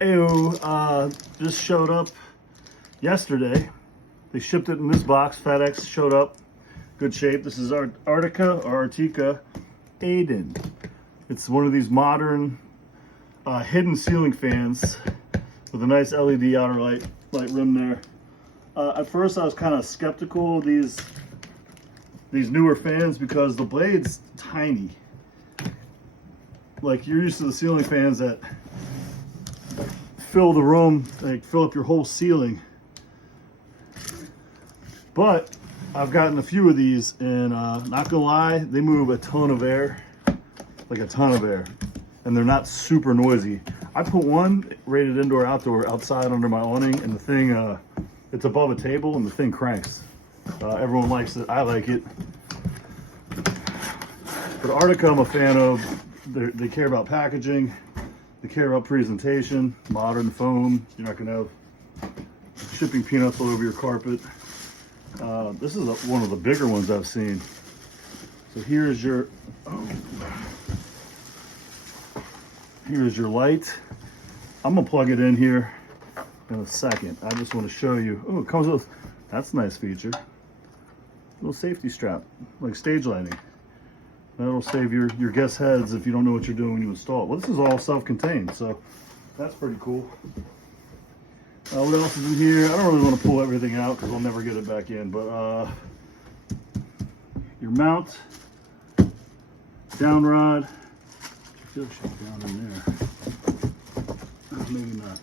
Just showed up yesterday. They shipped it in this box. FedEx showed up. Good shape. This is Artika Aiden. It's one of these modern hidden ceiling fans with a nice LED outer light rim there. At first I was kind of skeptical of these newer fans because the blade's tiny. Like, you're used to the ceiling fans that fill the room, like fill up your whole ceiling. But I've gotten a few of these, and not gonna lie, they move a ton of air, like a ton of air, and they're not super noisy. I put one rated indoor outdoor outside under my awning, and the thing, it's above a table and the thing cranks. Everyone likes it. I like it. But Artika, I'm a fan of. They care about packaging. They care about presentation. Modern foam. You're not gonna have shipping peanuts all over your carpet. This is one of the bigger ones I've seen. So here's your light. I'm gonna plug it in here in a second. I just want to show you. Oh, it comes with, that's a nice feature. Little safety strap, like stage lighting. That'll save your guest heads if you don't know what you're doing when you install it. Well, this is all self-contained, so that's pretty cool. What else is in here? I don't really want to pull everything out because I'll never get it back in, but your mount, down rod. I feel like she's down in there. Oh, maybe not.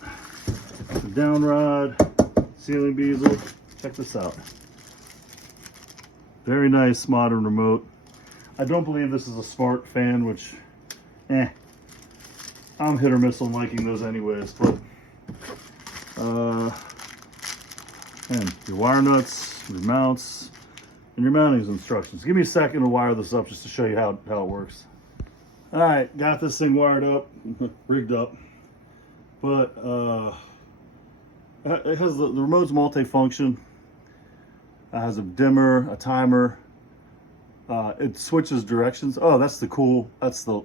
The down rod, ceiling bezel. Check this out. Very nice modern remote. I don't believe this is a smart fan, which, I'm hit or miss on liking those anyways, but, and your wire nuts, your mounts, and your mounting instructions. Give me a second to wire this up just to show you how it works. All right, got this thing wired up, rigged up, but it has the remote's multi-function. It has a dimmer, a timer. It switches directions. Oh, that's the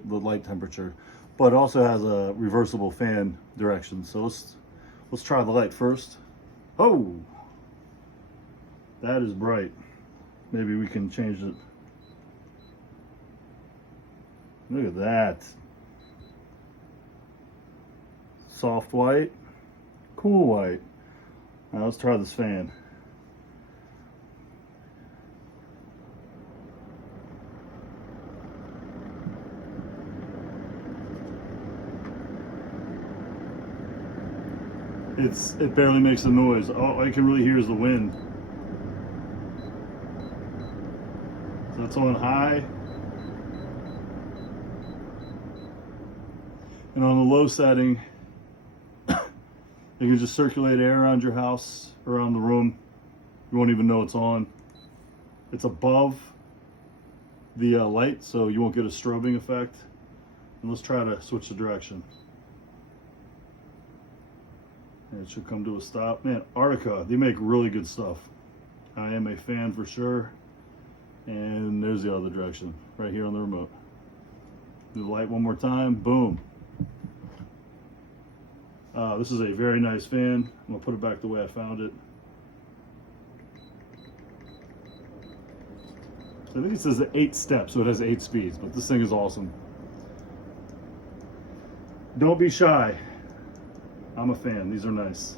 light temperature, but it also has a reversible fan direction. So let's try the light first. Oh, that is bright. Maybe we can change it. Look at that. Soft white, cool white. Now let's try this fan. It barely makes a noise. All you can really hear is the wind. So it's on high. And on the low setting, you can just circulate air around your house, around the room. You won't even know it's on. It's above the light, so you won't get a strobing effect. And let's try to switch the direction. And it should come to a stop. Man, Artika, they make really good stuff. I am a fan for sure. And there's the other direction, right here on the remote. Do the light one more time, boom. This is a very nice fan. I'm gonna put it back the way I found it. So I think it says 8 steps, so it has 8 speeds, but this thing is awesome. Don't be shy. I'm a fan. These are nice.